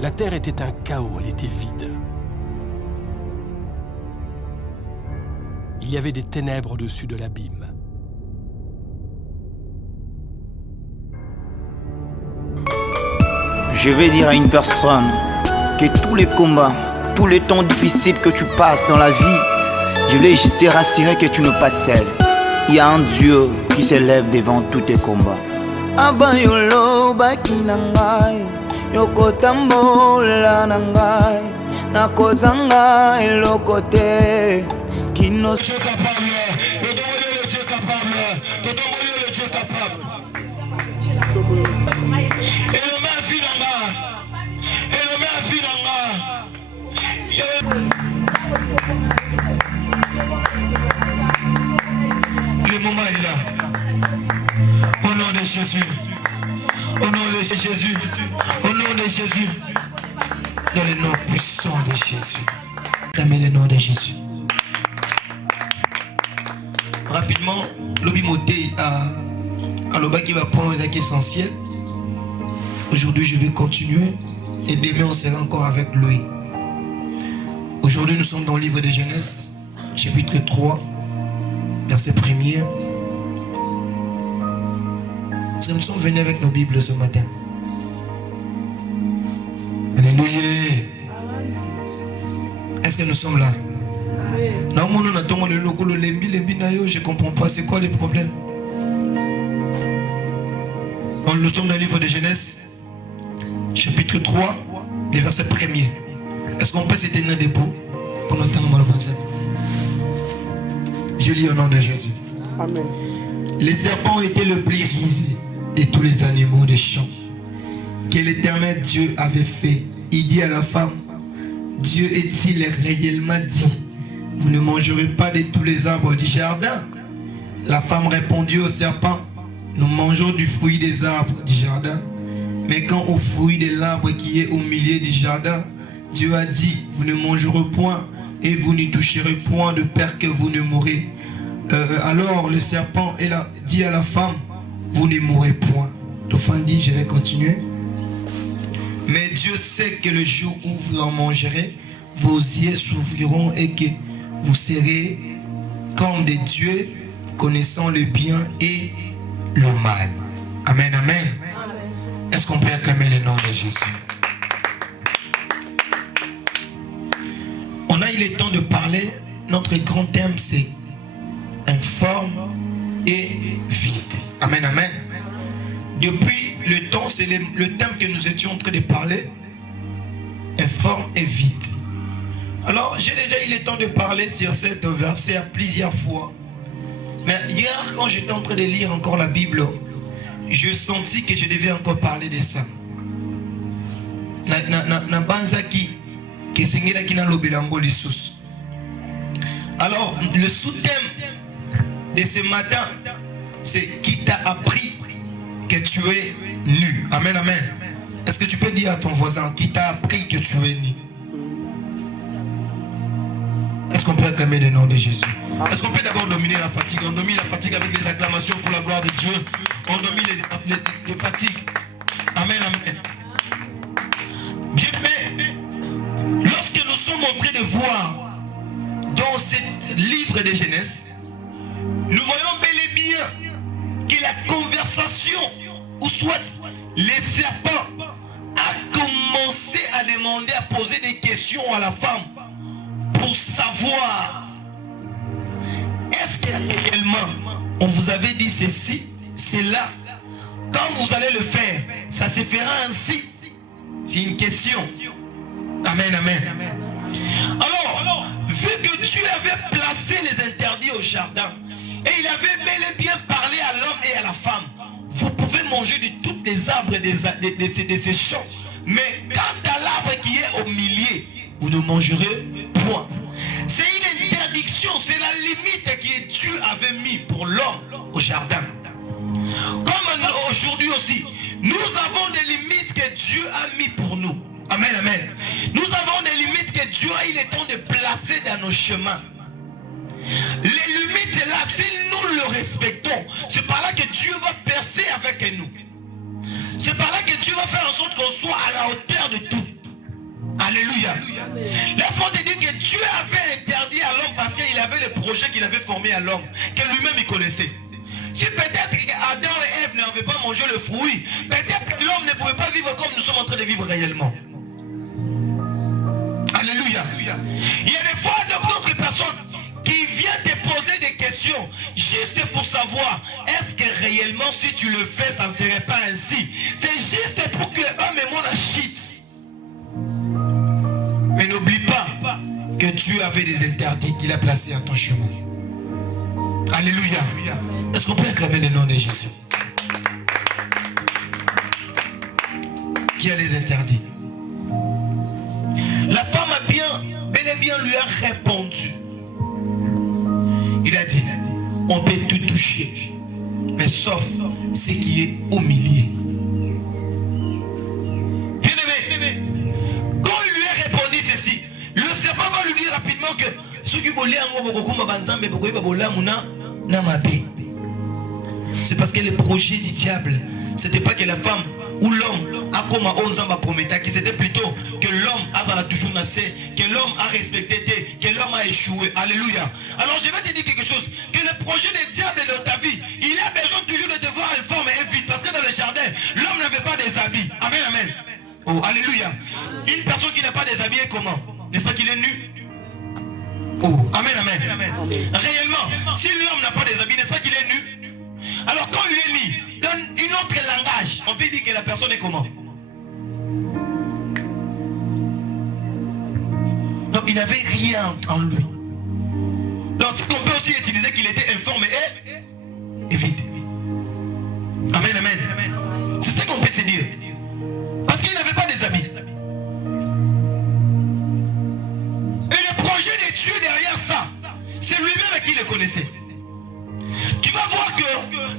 La terre était un chaos, elle était vide. Il y avait des ténèbres au-dessus de l'abîme. Je vais dire à une personne que tous les combats, tous les temps difficiles que tu passes dans la vie, je voulais te rassurer que tu n'es pas seul. Il y a un Dieu qui s'élève devant tous tes combats. Abayolo bakinangai, yokotambola nangai, nakozanga elokote, kino. Dieu capable, le Dieu capable, le Dieu capable. Et le main finanga, et le main finanga. Le moment est là. Au nom de Jésus, au nom de Jésus, au nom de Jésus, dans le nom puissant de Jésus. Clamez le nom de Jésus. Rapidement, l'obi moté à l'oba qui va prendre les acquis essentiels. Aujourd'hui, je vais continuer et demain, on sera encore avec lui. Aujourd'hui, nous sommes dans le livre de Genèse, chapitre 3, verset 1er. Nous sommes venus avec nos Bibles ce matin. Alléluia. Est-ce que nous sommes là? Je ne comprends pas, c'est quoi les problèmes? Nous sommes dans le livre de Genèse, chapitre 3, les versets 1er. Est-ce qu'on peut se tenir debout pour entendre le pensée? Je lis au nom de Jésus. Amen. Les serpents étaient le plus risé de tous les animaux des champs que l'Éternel Dieu avait fait. Il dit à la femme, Dieu est-il réellement dit, vous ne mangerez pas de tous les arbres du jardin? La femme répondit au serpent, nous mangeons du fruit des arbres du jardin. Mais quand au fruit de l'arbre qui est au milieu du jardin, Dieu a dit, vous ne mangerez point et vous n'y toucherez point de peur que vous ne mourrez. Alors le serpent dit à la femme, vous ne mourrez point. Dauphin dit, je vais continuer. Mais Dieu sait que le jour où vous en mangerez, vos yeux s'ouvriront et que vous serez comme des dieux, connaissant le bien et le mal. Amen, amen. Est-ce qu'on peut acclamer le nom de Jésus? On a eu le temps de parler. Notre grand thème, c'est informe et vide. Amen, amen. Depuis le temps, c'est le thème que nous étions en train de parler. Informe et vide. Alors, j'ai déjà eu le temps de parler sur cet verset plusieurs fois. Mais hier, quand j'étais en train de lire encore la Bible, je sentis que je devais encore parler de ça. Alors, le sous-thème de ce matin, c'est qui t'a appris que tu es nu. Amen, amen. Est-ce que tu peux dire à ton voisin qui t'a appris que tu es nu? Est-ce qu'on peut acclamer le nom de Jésus? Est-ce qu'on peut d'abord dominer la fatigue? On domine la fatigue avec les acclamations pour la gloire de Dieu. On domine les fatigues. Amen, amen. Bien, mais lorsque nous sommes en train de voir dans ce livre de Genèse, nous voyons bel et bien que la conversation, ou soit les serpents, a commencé à demander, à poser des questions à la femme pour savoir est-ce que réellement on vous avait dit ceci, cela, quand vous allez le faire, ça se fera ainsi. C'est une question. Amen, amen. Alors, vu que Dieu avait placé les interdits au jardin, et il avait bel et bien parlé à l'homme et à la femme, vous pouvez manger de tous les arbres de ces champs, mais quant à l'arbre qui est au milieu, vous ne mangerez point. C'est une interdiction, c'est la limite que Dieu avait mis pour l'homme au jardin. Comme aujourd'hui aussi, nous avons des limites que Dieu a mis pour nous. Amen, amen. Nous avons des limites que Dieu a eu le temps de placer dans nos chemins. Les limites là, si nous le respectons, c'est par là que Dieu va percer avec nous. C'est par là que Dieu va faire en sorte qu'on soit à la hauteur de tout. Alléluia. Laisse-moi te dire que Dieu avait interdit à l'homme parce qu'il avait le projet qu'il avait formé à l'homme, que lui-même il connaissait. Si peut-être Adam et Ève n'avaient pas mangé le fruit, peut-être l'homme ne pouvait pas vivre comme nous sommes en train de vivre réellement. Alléluia. Il y a des fois d'autres personnes qui viennent te poser des questions juste pour savoir est-ce que réellement si tu le fais ça ne serait pas ainsi. C'est juste pour que eux et moi la shit. Mais n'oublie pas que Dieu avait des interdits qu'il a placés à ton chemin. Alléluia. Est-ce qu'on peut acclamer le nom de Jésus? Qui a les interdits? La femme a bel et bien lui a répondu. Il a dit, on peut tout toucher, mais sauf ce qui est au milieu. Bien-aimé, quand il lui a répondu ceci, le serpent va lui dire rapidement que c'est parce que le projet du diable, c'était pas que la femme ou l'homme a comme 11 ans promettait, que c'était plutôt que l'homme a toujours naissé, que l'homme a respecté, que l'homme a échoué. Alléluia. Alors je vais te dire quelque chose, que le projet du diable dans ta vie, il a besoin toujours de te voir en forme et vite, parce que dans le jardin, l'homme n'avait pas des habits. Amen, amen. Oh, alléluia. Une personne qui n'a pas des habits est comment? N'est-ce pas qu'il est nu? Oh, amen, amen. Réellement, si l'homme n'a pas des habits, n'est-ce pas qu'il est nu? Alors quand il est nu, dans une autre langage, on peut dire que la personne est comment? Donc il n'avait rien en lui. Donc on peut aussi utiliser qu'il était informe et vide. Amen, amen. C'est ce qu'on peut se dire. Parce qu'il n'avait pas des habits. Et le projet de Dieu derrière ça, c'est lui-même qui le connaissait. Tu vas voir que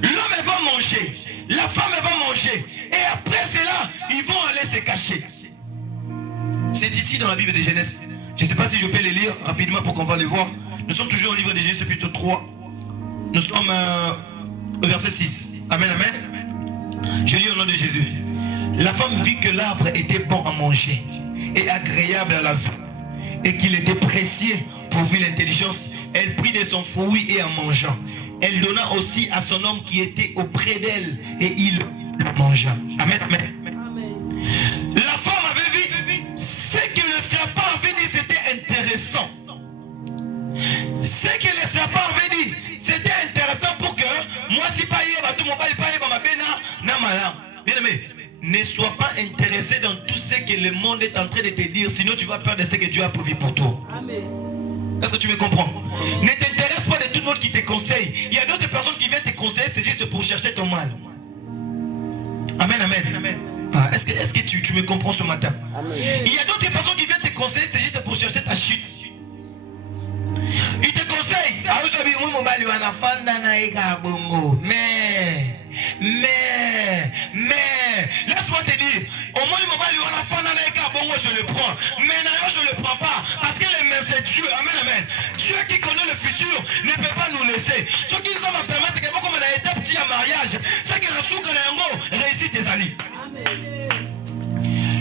l'homme va manger, la femme va manger, et après cela, ils vont aller se cacher. C'est ici dans la Bible de Genèse. Je ne sais pas si je peux les lire rapidement pour qu'on va les voir. Nous sommes toujours au livre de Genèse, chapitre 3. Nous sommes au verset 6. Amen, amen. Je lis au nom de Jésus. La femme vit que l'arbre était bon à manger et agréable à la vue, et qu'il était précieux pour vue l'intelligence. Elle prit de son fruit et en mangeant. Elle donna aussi à son homme qui était auprès d'elle et il le mangea. Amen, amen. La femme avait vu ce que le serpent avait dit, c'était intéressant. Ce que le serpent avait dit, c'était intéressant pour que moi si pas tout mon bail pas ma bena. Bien aimé, ne sois pas intéressé dans tout ce que le monde est en train de te dire, sinon tu vas perdre ce que Dieu a prévu pour toi. Amen. Est-ce que tu me comprends? Ne t'intéresse pas de tout le monde qui te conseille. Il y a d'autres personnes qui viennent te conseiller, c'est juste pour chercher ton mal. Amen, amen. Amen. Ah, est-ce que tu me comprends ce matin? Amen. Il y a d'autres personnes qui viennent te conseiller, c'est juste pour chercher ta chute. Ils te conseillent. Mais, laisse-moi te dire, au moins je le prends. Mais d'ailleurs je le prends pas. Parce que c'est Dieu. Amen, amen. Dieu qui connaît le futur ne peut pas nous laisser. Ce qui va me permettre que comme on a été petit à mariage, c'est que le souk réussit tes amis.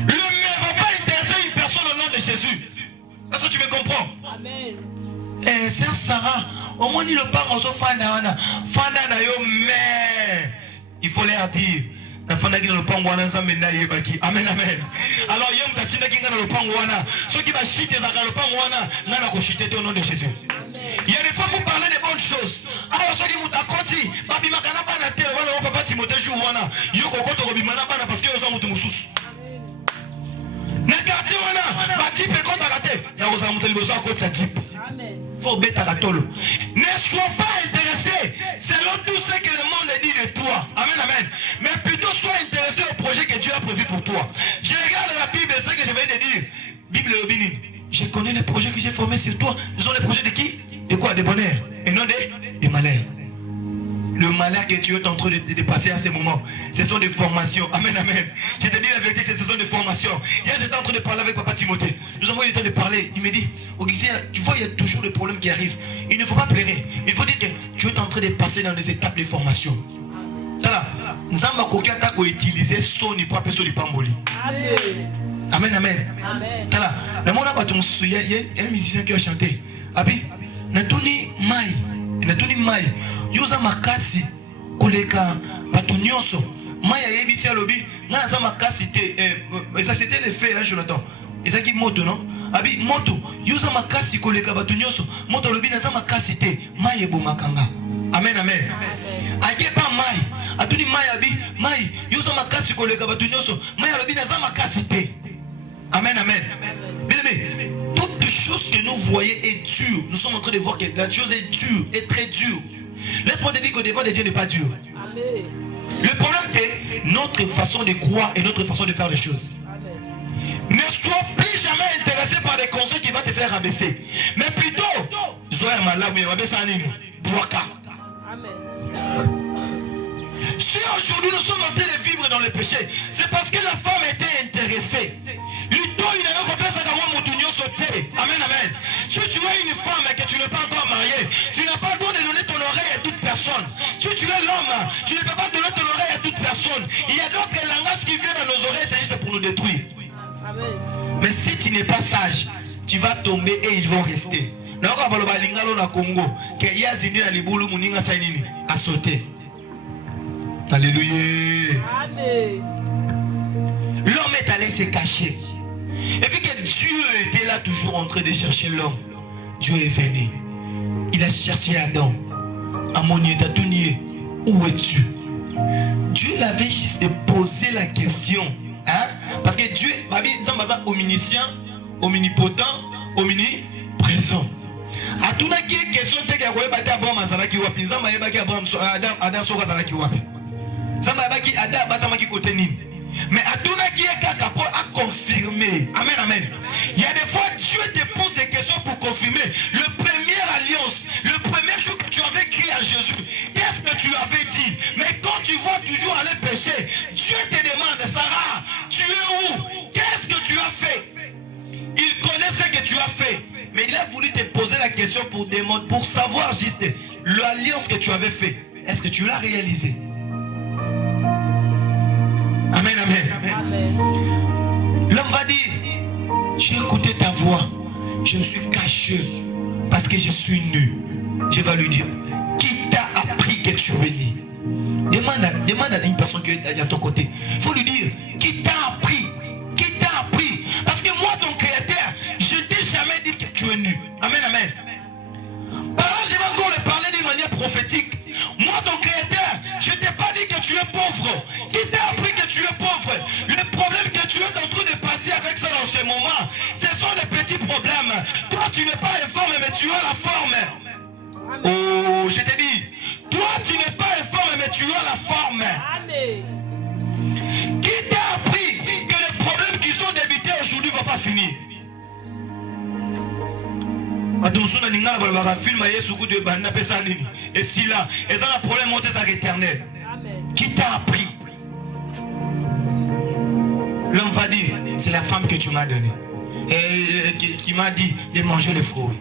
Le ne va pas intéresser une personne au nom de Jésus. Est-ce que tu me comprends? Amen. Eh, c'est Sarah. Au moins, il le parle en fanda na yo, mais il faut leur dire. La fanda qui ne le parle en amen, amen. Alors, yom katina qui ne le parle en ceux qui va chiter dans le parle en n'a pas chité au nom de Jésus. Il y a des fois, vous parlez de bonnes choses. Alors, ceux qui vous accordent, babi makana pas la terre, voilà, on peut pas Timothée jou wana. Yo kokoto robimana bana parce que yo sont mutu mususu. Na quartier wana, ba type contre la terre. Na osa mutu liboso akota type. Faut bêta la tolo. Ne sois pas intéressé selon tout ce que le monde dit de toi. Amen, amen. Mais plutôt sois intéressé au projet que Dieu a prévu pour toi. Je regarde la Bible, c'est ce que je viens de dire. Bible et Obinin. Je connais les projets que j'ai formés sur toi. Ce sont les projets de qui? De quoi? De bonheur. Et non de malheur. Le malheur que tu es en train de passer à ce moment, ce sont des formations. Amen, amen. Je te dis la vérité que ce sont des formations. Hier, j'étais en train de parler avec Papa Timothée. Nous avons eu le temps de parler. Il me dit, Augustin, tu vois, il y a toujours des problèmes qui arrivent. Il ne faut pas pleurer. Il faut dire que tu es en train de passer dans des étapes de formation. Voilà. Nzamba kokia ta ko utiliser son ni pas peso li pamboli. Amen. Amen, amen. Tala, le monde a pas tout il y a un musicien qui a chanté. Abi, natuni mai, yoza makasi koleka batunyoso. Mai a yebisi alobi, na za makasi te. Ça c'était le fait, hein, Jonathan. Et ça qui moto non? Abi moto, yoza makasi koleka batunyoso. Moto alobi na za makasi te. Mai ebo makanga. Amen, amen. Ake pa mai, atuni mai abi, mai yoza makasi koleka batunyoso. Mai alobi na za makasi te. Amen, amen. Bien aimé, toute chose que nous voyons est dure. Nous sommes en train de voir que la chose est dure, est très dure. Laisse-moi te dire qu'au devant de Dieu n'est pas dur. Amen. Le problème est notre façon de croire et notre façon de faire les choses. Amen. Ne sois plus jamais intéressé par des conseils qui vont te faire abaisser. Mais plutôt, sois malade, mais abaisser en ligne. Amen. Si aujourd'hui nous sommes en train de vivre dans le péché, c'est parce que la femme était intéressée. Amen, amen. Si tu es une femme et que tu n'es pas encore mariée, tu n'as pas le droit de donner ton oreille à toute personne. Si tu es l'homme, tu ne peux pas donner ton oreille à toute personne. Il y a d'autres langages qui viennent dans nos oreilles, c'est juste pour nous détruire. Amen. Mais si tu n'es pas sage, tu vas tomber et ils vont rester. Alléluia. Amen. L'homme est allé se cacher. Et vu que Dieu était là toujours en train de chercher l'homme, Dieu est venu. Il a cherché Adam. Amonié, Tatounié, où es-tu? Dieu l'avait juste posé la question. Hein? Parce que Dieu, omniscient, omnipotent, omniprésent. A tout n'a qui est question de Abraham Azalaki Wapi, Zamba Yabaki Abraham Adam Sora Zalaki Wapi. Zamba Yabaki Adam Batamaki Kotenin. Mais Adonai qui est capable à confirmer. Amen, amen. Il y a des fois Dieu te pose des questions pour confirmer. Le premier alliance, le premier jour que tu avais crié à Jésus, qu'est-ce que tu avais dit? Mais quand tu vois toujours aller pécher, Dieu te demande, Sarah, tu es où? Qu'est-ce que tu as fait? Il connaît ce que tu as fait. Mais il a voulu te poser la question pour savoir juste l'alliance que tu avais fait. Est-ce que tu l'as réalisé? Amen, amen. Amen. L'homme va dire, j'ai écouté ta voix, je me suis caché parce que je suis nu. Je vais lui dire, qui t'a appris que tu es né? Demande à une personne qui est à ton côté. Il faut lui dire, qui t'a appris? Qui t'a appris? Parce que moi, ton créateur, je ne t'ai jamais dit que tu es nu. Amen, amen. Par là, je vais encore le parler d'une manière prophétique. Moi, ton créateur, je ne t'ai pas dit que tu es pauvre. Qui t'a appris que tu es pauvre? Le problème que tu es en train de passer avec ça dans ce moment, ce sont des petits problèmes. Toi, tu n'es pas informé, mais tu as la forme. Oh, je t'ai dit, toi, tu n'es pas informé, mais tu as la forme. Qui t'a appris que les problèmes qui sont débutés aujourd'hui ne vont pas finir? Et si là, ils ont un problème monté à l'éternel. Qui t'a appris? L'homme va dire, c'est la femme que tu m'as donnée. Et qui m'a dit de manger les fruits.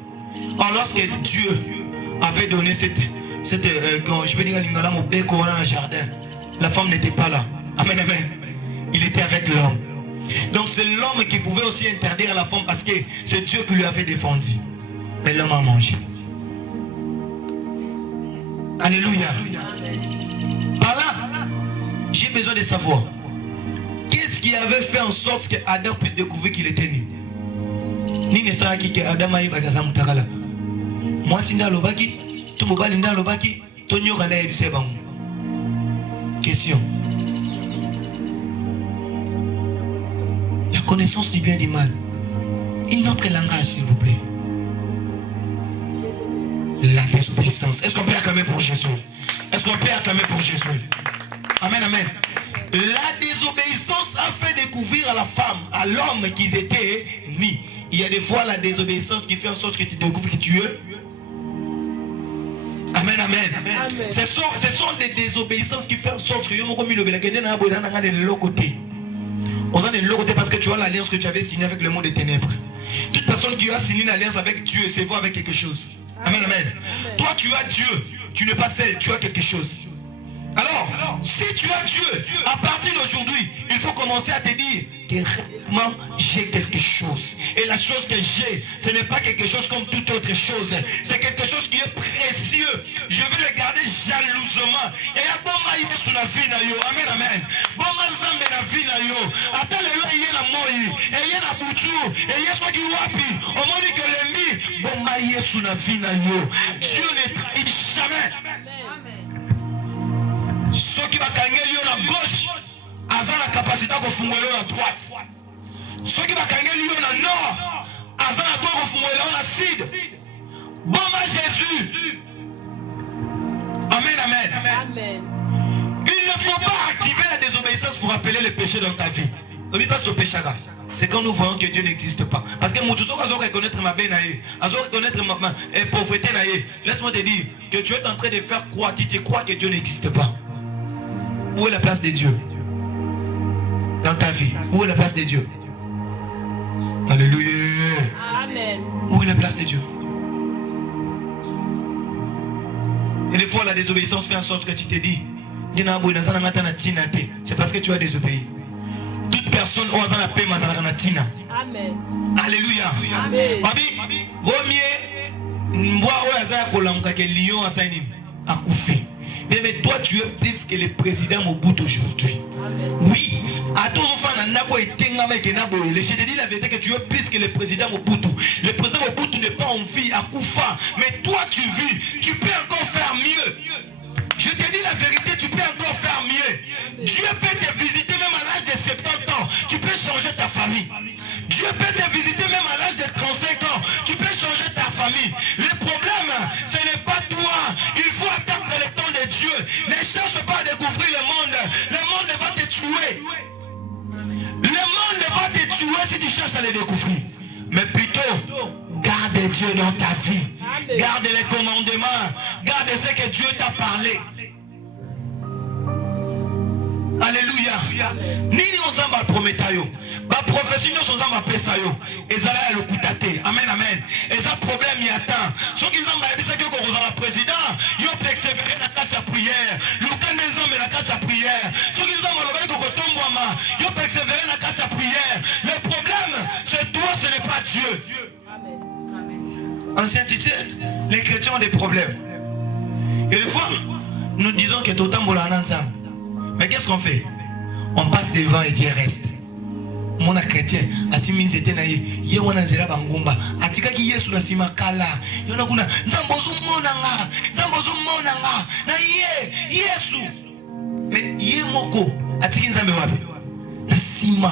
Or, lorsque Dieu avait donné cette je vais dire mon père dans le jardin, la femme n'était pas là. Amen, amen. Il était avec l'homme. Donc c'est l'homme qui pouvait aussi interdire à la femme parce que c'est Dieu qui lui avait défendu. Mais l'homme a mangé. Alléluia. Par là, j'ai besoin de savoir qu'est-ce qui avait fait en sorte que Adam puisse découvrir qu'il était né. Ni ne sera qui que Adam a eu bagaza mutakala. Moi si nda lobaki, tout mobile nda lobaki, to nyoka na yebise bango. Question. La connaissance du bien et du mal. Une autre langage s'il vous plaît. La désobéissance. Est-ce qu'on peut acclamer pour Jésus? Est-ce qu'on peut acclamer pour Jésus? Amen, amen. La désobéissance a fait découvrir à la femme, à l'homme qu'ils étaient nés. Il y a des fois la désobéissance qui fait en sorte que tu découvres que tu es. Amen, amen. Amen. Ce sont des désobéissances qui font en sorte que tu es de l'autre côté. On est de l'autre côté parce que tu as l'alliance que tu avais signée avec le monde des ténèbres. Toute personne qui a signé une alliance avec Dieu, c'est voir avec quelque chose. Amen, amen. Toi, tu as Dieu. Tu n'es pas seul, tu as quelque chose. Alors, si tu as Dieu, à partir d'aujourd'hui, il faut commencer à te dire que réellement j'ai quelque chose. Et la chose que j'ai, ce n'est pas quelque chose comme toute autre chose. C'est quelque chose qui est précieux. Je vais le garder jalousement. Et il y a bon maïs sur la vie na yo. Amen, amen. Bon mazambe na vie na yo. Attends le yo yé na moi. Et yé na boutou. Et yé soit qui wapi. Au moment que l'ennemi, bon maïs sur la vie na yo. Dieu ne trahit jamais. Ceux qui va gagner à gauche, ont la capacité de faire à droite. Ceux qui va gagner à nord, ont la capacité de faire à sud. Bon, Jésus. Amen, amen. Amen. Il ne faut pas activer la désobéissance pour appeler le péché dans ta vie. Ne pas le péché. C'est quand nous voyons que Dieu n'existe pas. Parce que tout ça, reconnaître ma bénaïe, reconnaître ma pauvreté. Laisse-moi te dire que tu es en train de faire croire, tu crois que Dieu n'existe pas. Où est la place de Dieu dans ta vie? Où est la place de Dieu? Alléluia. Amen. Où est la place de Dieu? Et des fois la désobéissance fait en sorte que tu te dis c'est parce que tu as désobéi. Toute personne ose la paix mazanatina. Amen. Alléluia. Amen. Vaut mieux voir que lion a couffé. Mais toi, tu es plus que le président Mobutu aujourd'hui. Oui. Je te dis la vérité que tu es plus que le président Mobutu. Le président Mobutu n'est pas en vie à Koufa. Mais toi, tu vis. Tu peux encore faire mieux. Je te dis la vérité, tu peux encore faire mieux. Dieu peut te visiter même à l'âge de 70 ans. Tu peux changer ta famille. Dieu peut te visiter même à l'âge de 35 ans. Tu peux changer ta famille. Le problème, ce n'est pas toi. Il faut attendre le temps de Dieu. Ne cherche pas à découvrir le monde. Le monde va te tuer. Le monde va te tuer si tu cherches à le découvrir. Mais plutôt, garde Dieu dans ta vie. Garde les commandements. Garde ce que Dieu t'a parlé. Alléluia. Nini ozamba prometayo. Ba prophétie nous sommes en pesayo. Ezala ya lokutate. Amen, amen. Eza problème y attend. Ceux qui ont dit que vous avez président, ils ont persévéré dans la prière. Luka nezambe na kata prière. Ceux qui ont dit que ils ont persévéré dans la prière. Le problème, c'est toi, ce n'est pas Dieu. Ancien, tu sais, les chrétiens ont des problèmes. Et des fois, nous disons que tout le temps, ensemble. Mais qu'est-ce qu'on fait? On passe devant et Dieu reste. Mon chrétien, Atimi Zete naye, Yewana Zera Bangumba, Atika qui Yesu na Simakala, Yonaguna, Zambozo Monanga, Zambozo Monanga, Naye, Yesu. Mais Yemoko, Atiki Nzambewabi, Nasima.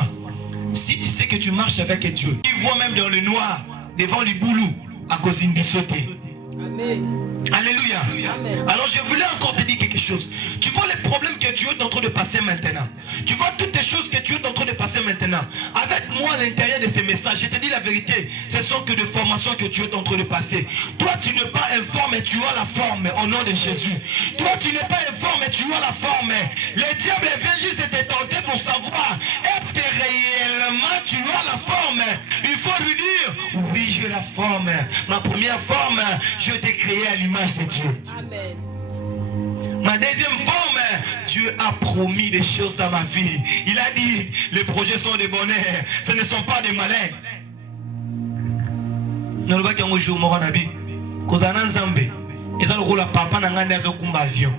Si tu sais que tu marches avec Dieu, tu vois même dans le noir, devant le boulot, à cause d'une sauter. Amen. Alléluia. Amen. Alors je voulais encore te dire quelque chose. Tu vois les problèmes que tu es en train de passer maintenant. Tu vois toutes les choses que tu es en train de passer maintenant. Avec moi à l'intérieur de ces messages, je te dis la vérité, ce sont que des formations que tu es en train de passer. Toi tu n'es pas informé, tu as la forme au nom de Jésus. Toi tu n'es pas informé, tu as la forme. Le diable vient juste de te tenter pour savoir est-ce que réellement tu as la forme. Il faut lui dire oui, j'ai la forme. Ma première forme, je t'ai créé à l'image de Dieu. Amen. Ma deuxième forme, Dieu a promis des choses dans ma vie. Il a dit, les projets sont des bonheurs, ce ne sont pas des malheurs. Nous avons dit un jour, Moranabi, Kozana Nzambe, et ça le rôle à papa n'a pas de avion.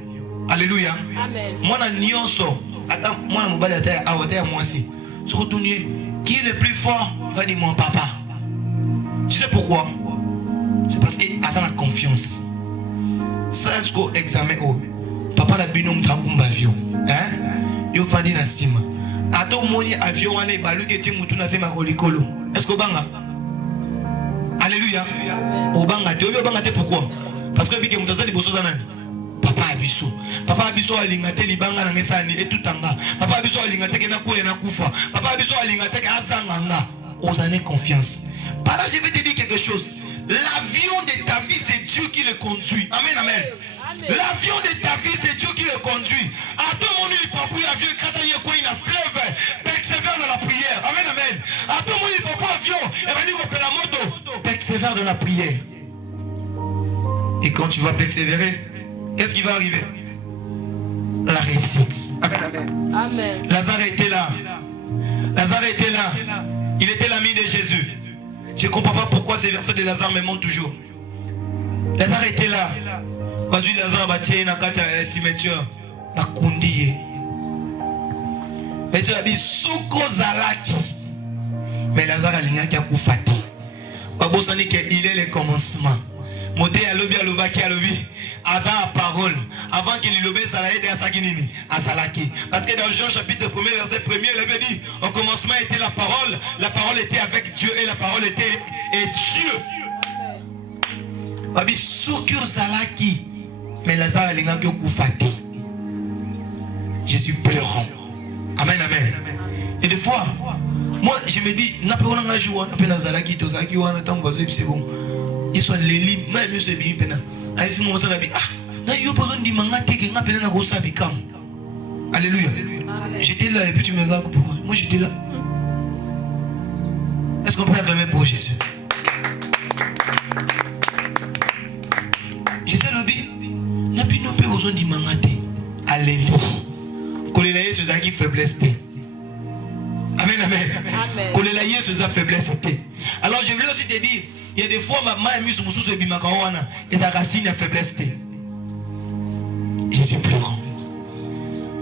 Alléluia. Amen. Moi, Nyonso, attends, moi, je vais te dire à moi aussi. Surtout, qui est le plus fort? Il va dire mon papa. Tu sais pourquoi? C'est parce qu'il a la confiance. Ça, c'est ce examen. Papa n'a pas de avion. Il va dire na sima. Ato moni avion wane balu ke timutu na sema kolikolo. Est-ce que banga? Alléluia. Obanga te obanga te pourquoi? Parce que bike mutaza liboso za nani? Papa abiso. Papa abiso alingate libanga na ngesani etutanga. Papa abiso alingate ke na koya na kufa. Papa abiso alingate ke azanganga. Osane confiance. Par là, je vais te dire quelque chose. L'avion de ta vie, c'est Dieu qui le conduit. Amen, amen. L'avion de ta vie, c'est Dieu qui le conduit. À tout le monde, il peut pour l'avion, quand il y a quoi, il a fleuve, persévère dans la prière. Amen, amen. À tout le monde, il peut pour l'avion, et va dire, la moto, persévère dans la prière. Et quand tu vas persévérer, qu'est-ce qui va arriver? la réussite. Amen, amen. Amen. Lazare était là. Lazare était là. Il était l'ami de Jésus. Je ne comprends pas pourquoi ces versets de Lazare me montrent toujours. Lazare était là. Bazui Lazare bâti na kati ya cimetière. Bakundi. Mais c'est la soko zalaki. Mais Lazare alingaki akufati. Babosani que il est le commencement. Moté alobi alobaki alobi. Avant la parole, avant qu'il l'obéisse à l'aide à Saginini, à Salaki. Parce que dans Jean chapitre 1er, verset 1er, il avait dit, au commencement était la parole était avec Dieu et la parole était Dieu. Babi Sokyo Salaki, mais Lazare Lingaki Okufati. Jésus pleurant. Amen, amen. Et des fois, moi je me dis, n'a pas un jour, n'a pas Nazalaki, Tozaki, ou un temps, c'est bon. Il soit l'élim, même je sais bien pena. Aïe mon ça nabi ah, na yo besoin de mangate que n'a pena na gosa bikam. Alléluia. J'étais là et puis tu me regardes pourquoi. Moi j'étais là. Est-ce qu'on peut acclamer pour Jésus? Je sais lobby. N'a pas besoin de mangate. Alléluia. Kolela Yesu zaki faiblesse. Amen, amen. Kolela Yesu za faiblesse. Alors je voulais aussi te dire. Il y a des fois, ma main est mise sur mon sous et ça racine la faiblesse. Jésus pleurant.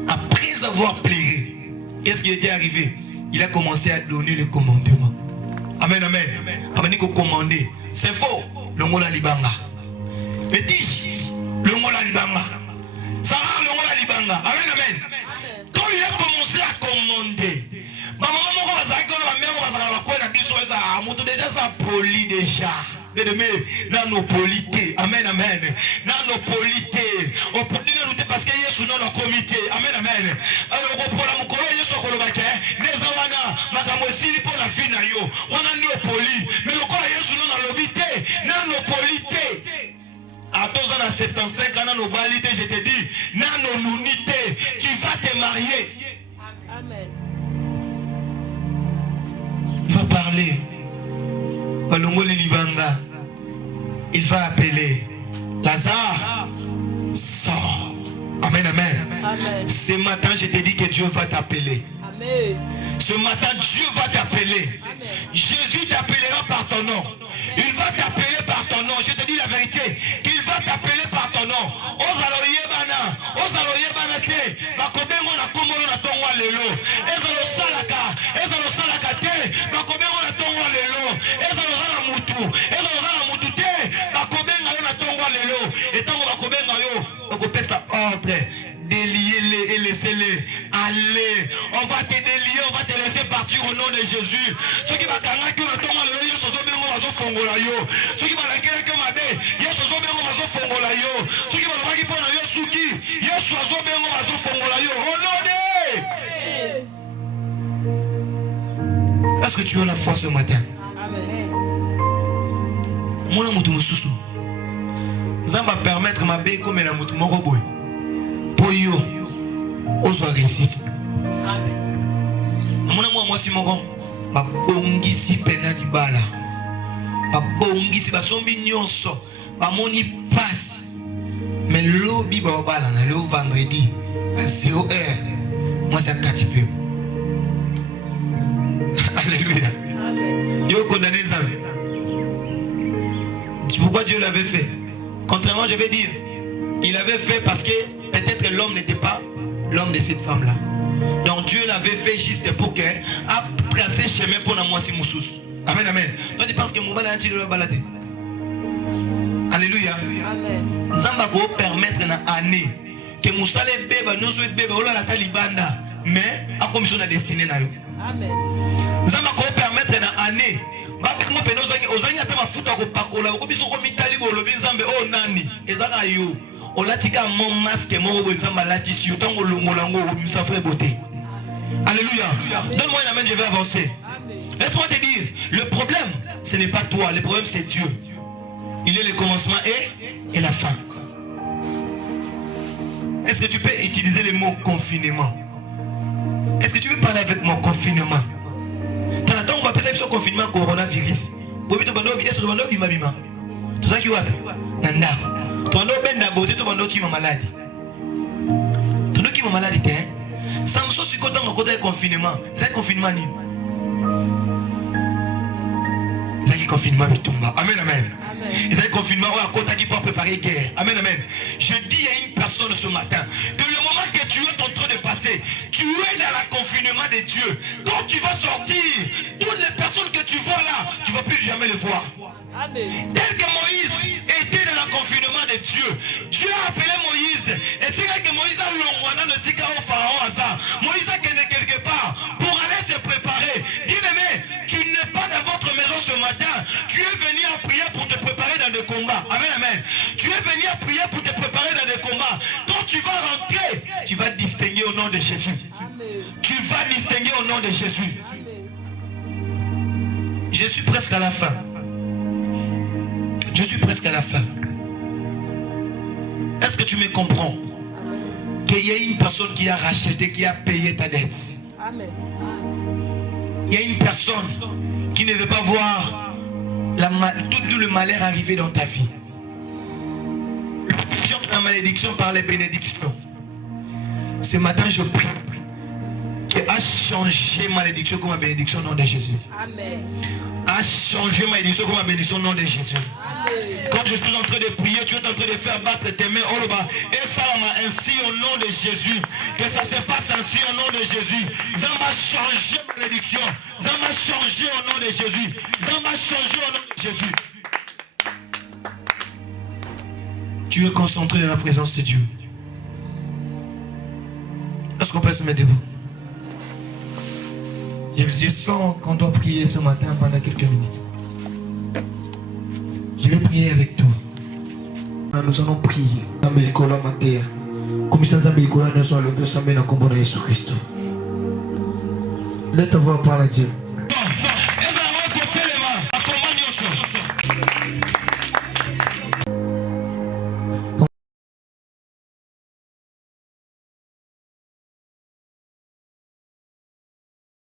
Après avoir pleuré, qu'est-ce qui était arrivé? Il a commencé à donner le commandement. Amen, amen. Amen, il a commandé. C'est faux. Le mot la libanga. Mais tige, le mot la libanga. Sarah, le mot la libanga. Amen, amen. Quand il a commencé à commander, ma maman déjà ça poli déjà. Nanopolité. Amen, amen. Nanopolité. On peut dire nous parce qu'il y a sous notre comité. Amen, amen. Alors on prend la mukolo yeso kolobake. Nezawana makamosili pour la fin na yo. On a nous poli. Mais le quoi yeso non lobité. Nanopolité. À 2 ans à 75 ans nos balité, je te dis, nanonunité. Tu vas te marier. Amen. Il va parler. Il va appeler Lazare, sort. Amen, amen. Amen. Ce matin, je te dis que Dieu va t'appeler. Amen. Ce matin, Dieu va t'appeler. Jésus t'appellera par ton nom. Il va t'appeler par ton nom. Je te dis la vérité. Il va t'appeler par ton nom. Ozaloye bana. Ozaloye bana te. Bakobengo na komolo na tongwa lelo. Ezalo salaka. Ezalo salaka te. Bakobengo na tongwa lelo. Ezalo zala mutu. Ezalo zala mutu te. Bakobenga yo na tongwa lelo. Et tant que bakobenga yo, bakopesa ordre. Déliez-les et laissez-les aller. On va te délier, on va te laisser partir au nom de Jésus. Ceux qui vont t'engager, on va t'engager, Yesu zobengo vazo fongola yo. Ceux qui vont l'engager comme abe, Yesu zobengo vazo fongola yo. Ceux qui vont l'engager pour na Yesu qui, Yesu zobengo vazo fongola yo. Au nom de. Est-ce que tu as la foi ce matin? Amen. Mon amour mususu. Ça va permettre ma bé comme la mutu moko boy. Yo, ozo réussite. Amen. Moi si mon ma bongisi pena di bala. Ma bongisi ba sombi nyonso. Ba moni passe. Mais lobby ba bala na le vendredi à 0h. Moi c'est 4 peu. Alléluia. Amen. Yo condamné ça. Pourquoi Dieu l'avait fait? Contrairement, je vais dire, il avait fait parce que peut-être l'homme n'était pas l'homme de cette femme-là. Donc Dieu l'avait fait juste pour qu'elle a tracé chemin pour la moitié moussous. Amen, amen. Toi tu penses que mon balade est le balade. Alléluia. Amen. Zamba va permettre na année que Moussale beba non soit beba ola la talibanda mais à comme son destiné na yo. Amen. Zamba va permettre na année ba mo peno ozangi ata mafuta ko pakola ko biso ko mitali bo lobi nzambe o nani ezaka yo. Olatika mon masque mon nzamba latisi yo tango longolango misa frère beauté. Alléluia. Donne-moi une amen, je vais avancer. Laisse-moi te dire, le problème ce n'est pas toi, le problème c'est Dieu. Il est le commencement et la fin. Est-ce que tu peux utiliser le mot confinement? Est-ce que tu veux parler avec moi confinement? T'as l'attend on va passer sur confinement coronavirus. Bobi to bando est-ce que bando bima bima? Tout ça qui va nanda. To bando benda boté to bando qui ma maladie. To qui m'a malade était. Samson si côté en côté confinement. C'est confinement ni. C'est confinement bitumba. Amen amen. Et c'est confinement où à côté qui peut préparer guerre. Amen amen. Je dis à une personne ce matin que le moment que tu es en train de passer, tu es dans le confinement de Dieu. Quand tu vas sortir, toutes les personnes que tu vois là, tu ne vas plus jamais les voir. Amen. Tel que Moïse était dans le confinement de Dieu, Dieu a appelé Moïse. Et c'est que Moïse a l'ongouana de Sika au pharaon. Moïse a gagné quelque part pour aller se préparer. Bien-aimé, tu n'es pas dans votre maison ce matin. Tu es venu à prier pour te préparer dans des combats. Amen, amen. Tu es venu à prier pour te préparer dans des combats. Quand tu vas rentrer, tu vas distinguer au nom de Jésus. Amen. Tu vas distinguer au nom de Jésus. Amen. Je suis presque à la fin. Je suis presque à la fin. Est-ce que tu me comprends? Qu'il y a une personne qui a racheté, qui a payé ta dette. Amen. Il y a une personne qui ne veut pas voir tout le malheur arriver dans ta vie. La malédiction par les bénédictions. Ce matin, je prie qu'il a changé malédiction comme ma bénédiction au nom de Jésus. Amen. A changé malédiction comme ma bénédiction au nom de Jésus. Amen. Quand je suis en train de prier, tu es en train de faire battre tes mains au bas. Et ça va ainsi au nom de Jésus. Que ça se passe ainsi au nom de Jésus. Ça va changer malédiction. Ça va changer au nom de Jésus. Ça va changer au nom de Jésus. Tu es concentré dans la présence de Dieu. Est-ce qu'on peut se mettre debout? Je sens qu'on doit prier ce matin pendant quelques minutes. Je vais prier avec toi. Nous allons prier. Let ta voix parler à Dieu.